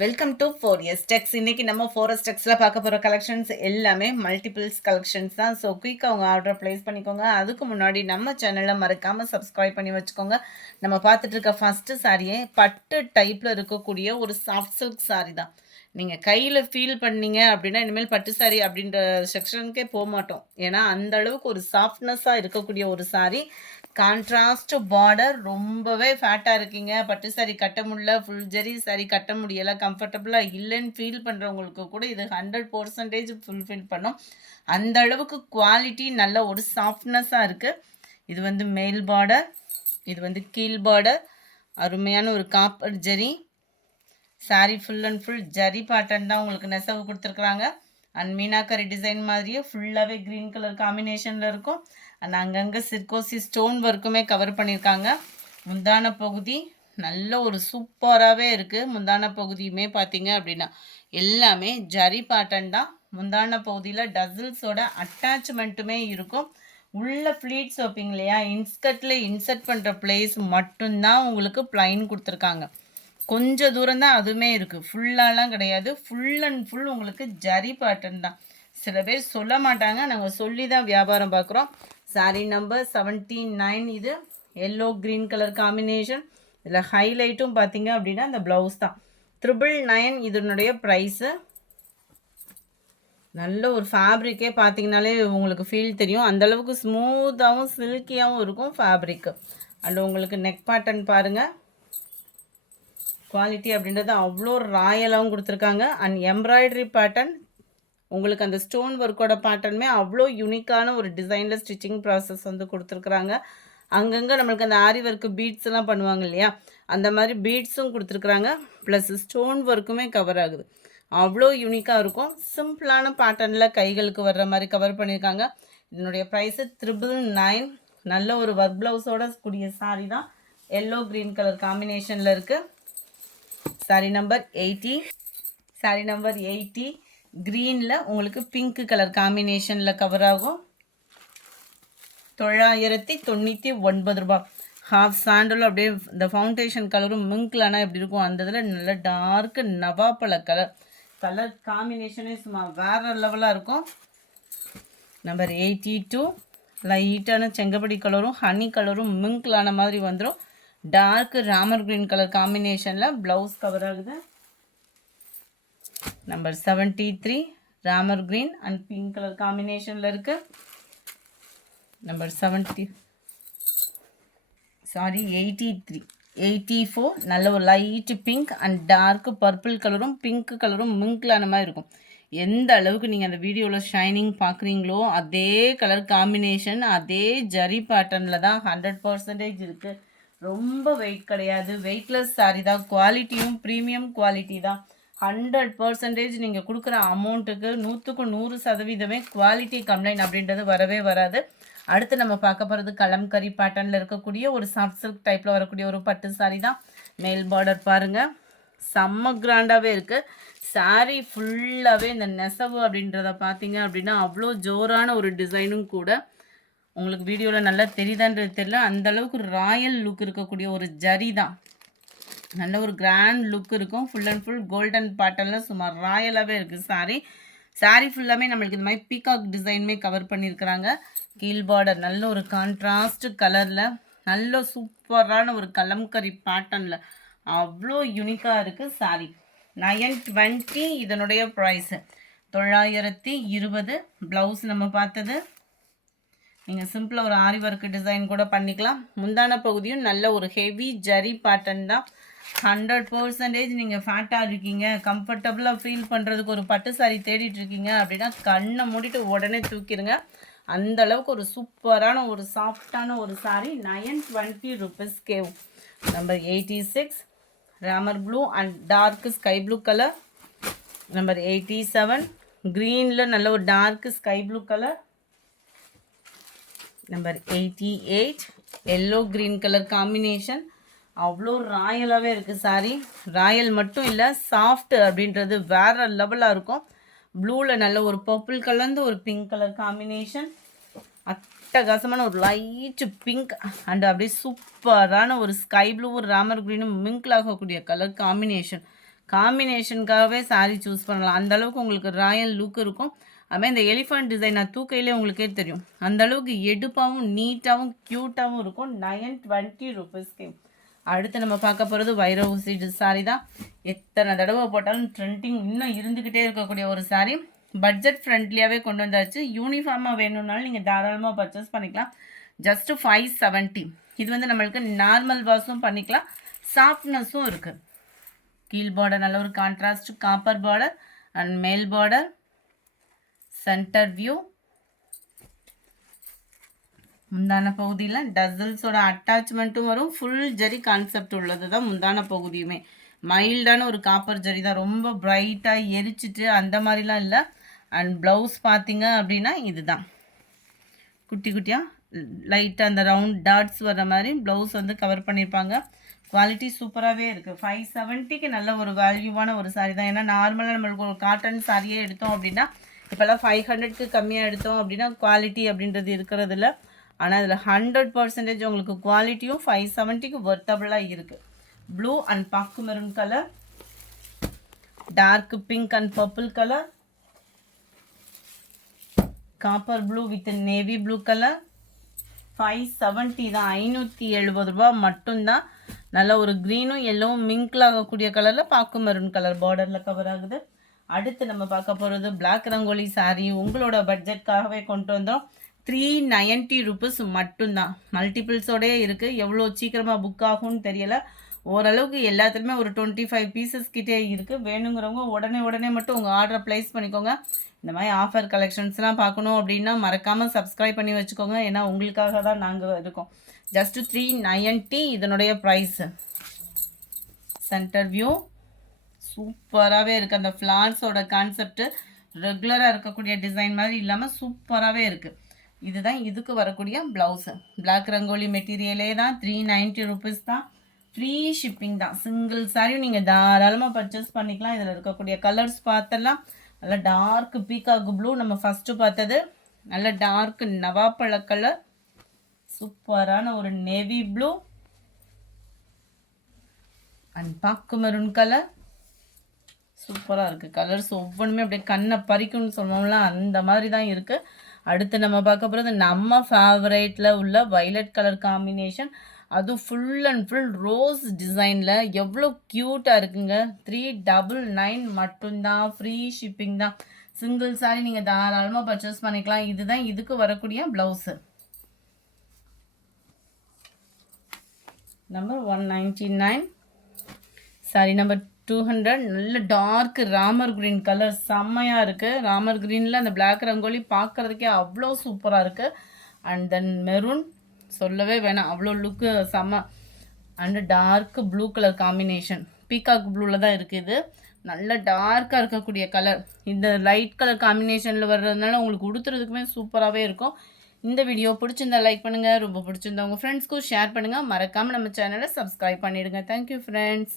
Welcome to 4S Techs. இன்னைக்கு நம்ம 4S Techsல பார்க்க போகிற கலெக்ஷன்ஸ் எல்லாமே மல்டிபிள்ஸ் கலெக்ஷன்ஸ் தான். ஸோ குயிக்காக அவங்க ஆர்டர் ப்ளேஸ் பண்ணிக்கோங்க. அதுக்கு முன்னாடி நம்ம சேனலை மறக்காமல் சப்ஸ்கிரைப் பண்ணி வச்சுக்கோங்க. நம்ம பார்த்துட்டு இருக்க ஃபஸ்ட்டு சாரியே பட்டு டைப்பில் இருக்கக்கூடிய ஒரு சாஃப்ட் சில்க் சாரி தான். நீங்கள் கையில் ஃபீல் பண்ணீங்க அப்படின்னா இனிமேல் பட்டு சாரி அப்படின்ற செக்ஷனுக்கே போக மாட்டோம். ஏன்னா அந்த அளவுக்கு ஒரு சாஃப்ட்னஸாக இருக்கக்கூடிய ஒரு சாரி. கான்ட்ராஸ்ட் பார்டர், ரொம்பவே ஃபேட்டாக இருக்கீங்க, பட்டு சாரி கட்ட முடியல, ஃபுல் ஜெரி சாரி கட்ட முடியலை, கம்ஃபர்டபுளாக இல்லைன்னு ஃபீல் பண்ணுறவங்களுக்கு கூட இது 100% ஃபுல்ஃபில் பண்ணும். அந்த அளவுக்கு குவாலிட்டி நல்ல ஒரு சாஃப்ட்னஸாக இருக்குது. இது வந்து மேல் பார்டர், இது வந்து கீழ் பார்டர், அருமையான ஒரு copper zari sari. Full and full zari pattern தான் உங்களுக்கு நெசவு கொடுத்துருக்குறாங்க. அண்ட் மீனாக்கரி டிசைன் மாதிரியே ஃபுல்லாகவே க்ரீன் கலர் காம்பினேஷனில் இருக்கும். அண்ட் அங்கங்கே சிர்கோசி ஸ்டோன் ஒர்க்குமே கவர் பண்ணியிருக்காங்க. முந்தான பகுதி நல்ல ஒரு சூப்பராகவே இருக்குது. முந்தான பகுதியுமே பார்த்தீங்க அப்படின்னா எல்லாமே ஜரி பேட்டர்ன் தான். முந்தான பகுதியில் டசில்ஸோட அட்டாச்மெண்ட்டுமே இருக்கும். உள்ள ஃப்ளீட்ஸ் வைப்பீங்க இல்லையா, இன்ஸ்கர்ட்டில் இன்சர்ட் பண்ணுற பிளேஸ் மட்டும்தான் உங்களுக்கு ப்ளைன் கொடுத்துருக்காங்க. கொஞ்சம் தூரம் தான் அதுவுமே இருக்குது, ஃபுல்லாலாம் கிடையாது. ஃபுல் அண்ட் ஃபுல் உங்களுக்கு ஜரி பேட்டர்ன் தான். சில பேர் சொல்ல மாட்டாங்க, நாங்கள் சொல்லி தான் வியாபாரம் பார்க்குறோம். சாரீ நம்பர் 79. இது எல்லோ க்ரீன் கலர் காம்பினேஷன். இதில் ஹைலைட்டும் பார்த்தீங்க அப்படின்னா இந்த ப்ளவுஸ் தான். 999 இதனுடைய ப்ரைஸு. நல்ல ஒரு ஃபேப்ரிக்கே பார்த்தீங்கனாலே உங்களுக்கு ஃபீல் தெரியும். அந்தளவுக்கு ஸ்மூத்தாகவும் சில்கியாகவும் இருக்கும் ஃபேப்ரிக்கு. அண்ட் உங்களுக்கு நெக் பேட்டர்ன் பாருங்கள், குவாலிட்டி அப்படின்றது அவ்வளோ ராயலாகவும் கொடுத்துருக்காங்க. அண்ட் எம்ப்ராய்டரி பேட்டர்ன், உங்களுக்கு அந்த ஸ்டோன் ஒர்க்கோட பேட்டர்னுமே அவ்வளோ யூனிக்கான ஒரு டிசைனில் ஸ்டிச்சிங் ப்ராசஸ் வந்து கொடுத்துருக்குறாங்க. அங்கங்கே நம்மளுக்கு அந்த ஆரி ஒர்க்கு பீட்ஸ் எல்லாம் பண்ணுவாங்க இல்லையா, அந்த மாதிரி பீட்ஸும் கொடுத்துருக்குறாங்க. ப்ளஸ் ஸ்டோன் ஒர்க்குமே கவர் ஆகுது. அவ்வளோ யூனிக்காக இருக்கும். சிம்பிளான பேட்டர்னில் கைகளுக்கு வர்ற மாதிரி கவர் பண்ணியிருக்காங்க. இதனுடைய ப்ரைஸு 999. நல்ல ஒரு ஒர்க் ப்ளவுஸோட கூடிய சாரி தான். எல்லோ க்ரீன் கலர் காம்பினேஷனில் இருக்குது. Sorry number 80. சாரி நம்பர் 80 க்ரீனில் உங்களுக்கு பிங்க் கலர் காம்பினேஷனில் கவர் ஆகும். 999 ரூபா. ஹாஃப் சாண்டலும் அப்படியே இந்த ஃபவுண்டேஷன் கலரும் மிங்க்லானா எப்படி இருக்கும், அந்த இதில் நல்ல டார்க்கு நவாப்பழ கலர் காம்பினேஷனே சும்மா வேறு லெவலாக இருக்கும். நம்பர் 82 லைட்டான செங்கப்படி கலரும் ஹனி கலரும் மிங்க்லான மாதிரி வந்துடும். டார்க் ராமர் கிரீன் கலர் காம்பினேஷனில் ப்ளவுஸ் கவர் ஆகுது. Number 73 Ramar green and pink colour காம்பினேஷனில் இருக்குது. நம்பர் 83 84 நல்ல ஒரு light pink and dark purple கலரும் பிங்க் கலரும் மிங்க்லான மாதிரி இருக்கும். எந்த அளவுக்கு நீங்கள் அந்த வீடியோவில் ஷைனிங் பார்க்குறீங்களோ அதே கலர் காம்பினேஷன் அதே ஜரி பேட்டர்னில் தான் 100% இருக்குது. ரொம்ப வெயிட் கிடையாது, வெயிட்லெஸ் சாரி தான். குவாலிட்டியும் ப்ரீமியம் குவாலிட்டி தான். 100% நீங்கள் கொடுக்குற அமௌண்ட்டுக்கு 100க்கு 100% குவாலிட்டி கம்ப்ளைண்ட் அப்படின்றது வரவே வராது. அடுத்து நம்ம பார்க்க போகிறது கலம்கரி பேட்டர்னில் இருக்கக்கூடிய ஒரு சாஃப்ட் சில்க் டைப்பில் வரக்கூடிய ஒரு பட்டு சாரி தான். மேல் பார்டர் பாருங்கள், செம்ம கிராண்டாகவே இருக்குது. சாரி ஃபுல்லாகவே இந்த நெசவு அப்படின்றத பார்த்தீங்க அப்படின்னா அவ்வளோ ஜோரான ஒரு டிசைனும் கூட. உங்களுக்கு வீடியோவில் நல்லா தெரியுதான்றது தெரியல, அந்தளவுக்கு ராயல் லுக் இருக்கக்கூடிய ஒரு ஜரி தான். நல்ல ஒரு கிராண்ட் லுக் இருக்கும். ஃபுல் அண்ட் ஃபுல் கோல்டன் பேட்டர்னில் சுமார் ராயலாகவே இருக்குது சாரி. சாரி ஃபுல்லாமே நம்மளுக்கு இந்த மாதிரி பீகாக் டிசைனுமே கவர் பண்ணியிருக்கிறாங்க. கீழ் பார்டர் நல்ல ஒரு கான்ட்ராஸ்ட் கலரில் நல்ல சூப்பரான ஒரு கலம்கரி பேட்டர்னில் அவ்வளோ யூனிக்காக இருக்குது சாரி. 920 இதனுடைய ப்ரைஸு. 920. ப்ளவுஸ் நம்ம பார்த்தது. நீங்கள் சிம்பிளாக ஒரு ஆரி ஒர்க்கு டிசைன் கூட பண்ணிக்கலாம். முந்தான பகுதியும் நல்ல ஒரு ஹெவி ஜரி பேட்டர்ன் தான். 100% நீங்கள் ஃபேட்டாக இருக்கீங்க, கம்ஃபர்டபுளாக ஃபீல் பண்ணுறதுக்கு ஒரு பட்டு சாரி தேடிட்டு இருக்கீங்க அப்படின்னா கண்ணை மூடிட்டு உடனே தூக்கிடுங்க. அந்த அளவுக்கு ஒரு சூப்பரான ஒரு சாஃப்டான ஒரு சாரி. 920 ருபீஸ் கேவ். Number 86 Ramar blue and dark sky blue colour. Number 87 க்ரீனில் நல்ல ஒரு dark sky blue colour. Number 88 yellow green colour combination. அவ்வளோ ராயலாகவே இருக்குது சாரி. ராயல் மட்டும் இல்லை, சாஃப்ட் அப்படின்றது வேறு லெவலாக இருக்கும். ப்ளூவில் நல்ல ஒரு பர்பிள் கலர்ந்து ஒரு பிங்க் கலர் காம்பினேஷன். அட்டகாசமான ஒரு லைட்டு பிங்க் அண்ட் அப்படியே சூப்பரான ஒரு ஸ்கை ப்ளூவும் ராமர் க்ரீனும் மிங்கிள் ஆகக்கூடிய கலர் காம்பினேஷன். காம்பினேஷனுக்காகவே saree சூஸ் பண்ணலாம். அந்த அளவுக்கு உங்களுக்கு ராயல் லுக் இருக்கும். அதுமாதிரி இந்த எலிஃபண்ட் டிசைன் நான் தூக்கையிலே உங்களுக்கே தெரியும். அந்த அளவுக்கு எடுப்பாகவும் நீட்டாகவும் க்யூட்டாகவும் இருக்கும். 920 ருபீஸ்க்கு. அடுத்து நம்ம பார்க்க போகிறது வைரவுசி சாரி தான். எத்தனை தடவை போட்டாலும் ட்ரெண்டிங் இன்னும் இருந்துக்கிட்டே இருக்கக்கூடிய ஒரு சாரி. பட்ஜெட் ஃப்ரெண்ட்லியாகவே கொண்டு வந்தாச்சு. யூனிஃபார்மாக வேணும்னாலும் நீங்கள் தாராளமாக பர்ச்சேஸ் பண்ணிக்கலாம். ஜஸ்ட்டு 570. இது வந்து நம்மளுக்கு நார்மல் வாஷும் பண்ணிக்கலாம், சாஃப்ட்னஸும் இருக்குது. கீழ் பார்டர் நல்ல ஒரு கான்ட்ராஸ்ட் காப்பர் பார்டர் அண்ட் மேல் பார்டர், சென்டர் வியூ. முந்தான பகுதியில் டசல்ஸோட அட்டாச்மெண்ட்டும் வரும். ஃபுல் ஜரி கான்செப்ட் உள்ளது தான் முந்தான பகுதியுமே. மைல்டான ஒரு காப்பர் ஜரி தான், ரொம்ப பிரைட்டாக எரிச்சிட்டு அந்த மாதிரிலாம் இல்லை. அண்ட் ப்ளவுஸ் பார்த்தீங்க அப்படின்னா இதுதான் குட்டி குட்டியாக லைட்டாக அந்த ரவுண்ட் டாட்ஸ் வர மாதிரி ப்ளவுஸ் வந்து கவர் பண்ணியிருப்பாங்க. குவாலிட்டி சூப்பராகவே இருக்குது. 570க்கு நல்ல ஒரு வேல்யூவான ஒரு சாரீ தான். ஏன்னா நார்மலாக நம்மளுக்கு ஒரு காட்டன் சாரியே எடுத்தோம் அப்படின்னா இப்போல்லாம் 500க்கு கம்மியாக எடுத்தோம் அப்படின்னா குவாலிட்டி அப்படின்றது இருக்கிறதில்ல. ஆனால் அதில் 100% உங்களுக்கு குவாலிட்டியும் 570க்கு ஒர்த்தபுளாக இருக்குது. ப்ளூ அண்ட் பாக்கு maroon colour, dark pink and purple colour, copper blue with navy blue colour. 570 தான், 570 ரூபா மட்டும்தான். நல்ல ஒரு க்ரீனும் எல்லோவும் மிங்கிள் ஆகக்கூடிய கலரில் பாக்கு மெரூன் கலர் பார்டரில் கவர் ஆகுது. அடுத்து நம்ம பார்க்க போகிறது பிளாக் ரங்கோலி சாரீ. உங்களோட பட்ஜெட்காகவே கொண்டு வந்தோம். 390 ருபீஸ் மட்டும்தான். மல்டிபிள்ஸோடயே இருக்குது. எவ்வளோ சீக்கிரமாக புக் ஆகும்னு தெரியலை. ஓரளவுக்கு எல்லாத்துலேயுமே ஒரு 25 பீசஸ் கிட்டே இருக்குது. வேணுங்கிறவங்க உடனே மட்டும் உங்கள் ஆர்டரை ப்ளேஸ் பண்ணிக்கோங்க. இந்த மாதிரி ஆஃபர் கலெக்ஷன்ஸ்லாம் பார்க்கணும் அப்படின்னா மறக்காமல் சப்ஸ்கிரைப் பண்ணி வச்சுக்கோங்க. ஏன்னா உங்களுக்காக தான் நாங்கள் இருக்கோம். ஜஸ்ட்டு 390 இதனுடைய ப்ரைஸு. சென்டர் வியூ சூப்பராகவே இருக்குது. அந்த ஃப்ளார்ஸோட கான்செப்ட்டு ரெகுலராக இருக்கக்கூடிய டிசைன் மாதிரி இல்லாமல் சூப்பராகவே இருக்குது. இதுதான் இதுக்கு வரக்கூடிய ப்ளவுஸு. பிளாக் ரங்கோலி மெட்டீரியலே தான். 390 ருபீஸ் தான். ஃப்ரீ ஷிப்பிங் தான். சிங்கிள் சாரியும் நீங்கள் தாராளமாக பர்ச்சேஸ் பண்ணிக்கலாம். இதில் இருக்கக்கூடிய கலர்ஸ் பார்த்தலாம். நல்ல டார்க் பீகாக் ப்ளூ நம்ம ஃபஸ்ட்டு பார்த்தது. நல்ல டார்க் நவாப்பழ கலர், சூப்பரான ஒரு நேவி ப்ளூ அண்ட் பாக்கு மெரூன் கலர். சூப்பராக இருக்குது. கலர்ஸ் ஒவ்வொன்றுமே அப்படியே கண்ணை பறிக்கும்னு சொல்லுவோம்ல, அந்த மாதிரி தான் இருக்குது. அடுத்து நம்ம பார்க்க போகிறது நம்ம ஃபேவரேட்டில் உள்ள வைலட் கலர் காம்பினேஷன். அதுவும் ஃபுல் அண்ட் ஃபுல் ரோஸ் டிசைனில் எவ்வளோ க்யூட்டாக இருக்குங்க. 399 மட்டும்தான். ஃப்ரீ ஷிப்பிங் தான். சிங்கிள் சாரி நீங்கள் தாராளமாக பர்ச்சேஸ் பண்ணிக்கலாம். இதுதான் இதுக்கு வரக்கூடிய ப்ளவுஸு. நம்பர் 199. Sorry number 200. நல்ல டார்க் ராமர் க்ரீன் கலர், செம்மையாக இருக்குது. ராமர் க்ரீனில் அந்த பிளாக் ரங்கோலி பார்க்குறதுக்கே அவ்வளோ சூப்பராக இருக்குது. அண்ட் தென் மெரூன் சொல்லவே வேணாம், அவ்வளோ லுக்கு செம்ம. And dark blue colour combination, peacock ப்ளூவில் தான் இருக்குது. நல்ல டார்க்காக இருக்கக்கூடிய கலர். இந்த லைட் கலர் காம்பினேஷனில் வர்றதுனால உங்களுக்கு உடுத்துறதுக்குமே சூப்பராகவே இருக்கும். இந்த வீடியோ பிடிச்சிருந்தா லைக் பண்ணுங்கள். ரொம்ப பிடிச்சிருந்தா உங்கள் ஃப்ரெண்ட்ஸ்க்கும் ஷேர் பண்ணுங்கள். மறக்காமல் நம்ம சேனலை சப்ஸ்கிரைப் பண்ணிவிடுங்க. Thank you friends.